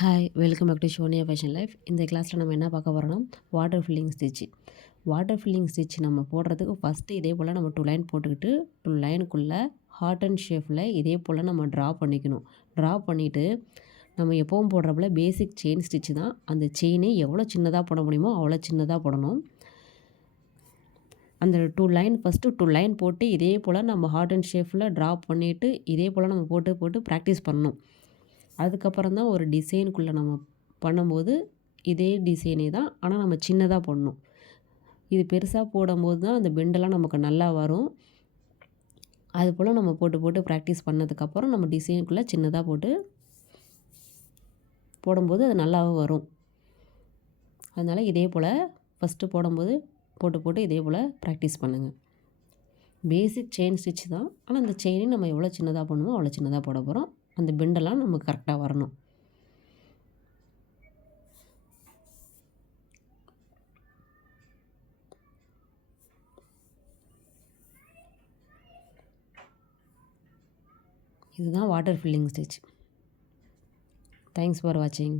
Hi welcome back to Shonia fashion life. இந்த கிளாஸில் நம்ம என்ன பார்க்க போகிறோம்னா water filling stitch. Water filling stitch நம்ம போடுறதுக்கு ஃபஸ்ட்டு இதே போல் நம்ம 2 லைன் போட்டுக்கிட்டு 2 லைனுக்குள்ளே ஹார்ட் அண்ட் ஷேப்பில் இதே போல் நம்ம ட்ரா பண்ணிக்கணும். ட்ரா பண்ணிவிட்டு நம்ம எப்பவும் போடுறப்பல பேசிக் செயின் ஸ்டிச் தான். அந்த செயினை எவ்வளோ சின்னதாக போட முடியுமோ அவ்வளோ சின்னதாக போடணும். அந்த 2 லைன் ஃபஸ்ட்டு 2 லைன் போட்டு இதே போல் நம்ம ஹார்ட் அண்ட் ஷேப்பில் ட்ரா பண்ணிவிட்டு இதே போல் நம்ம போட்டு ப்ராக்டிஸ் பண்ணணும். அதுக்கப்புறம் தான் ஒரு டிசைனுக்குள்ளே நம்ம பண்ணும்போது இதே டிசைனே தான், ஆனால் நம்ம சின்னதாக போடணும். இது பெருசாக போடும்போது தான் அந்த பெண்டெல்லாம் நமக்கு நல்லா வரும். அதுபோல் நம்ம போட்டு ப்ராக்டிஸ் பண்ணதுக்கப்புறம் நம்ம டிசைனுக்குள்ளே சின்னதாக போடும்போது அது நல்லாவும் வரும். அதனால் இதே போல் ஃபஸ்ட்டு போடும்போது போட்டு இதே போல் ப்ராக்டிஸ் பண்ணுங்கள். பேசிக் செயின் ஸ்டிச் தான், ஆனால் அந்த செயினையும் நம்ம எவ்வளோ சின்னதாக பண்ணுமோ அவ்வளோ சின்னதாக போட போகிறோம். அந்த பெண்டெல்லாம் நமக்கு கரெக்டாக வரணும். இதுதான் water filling stitch. Thanks for வாட்சிங்.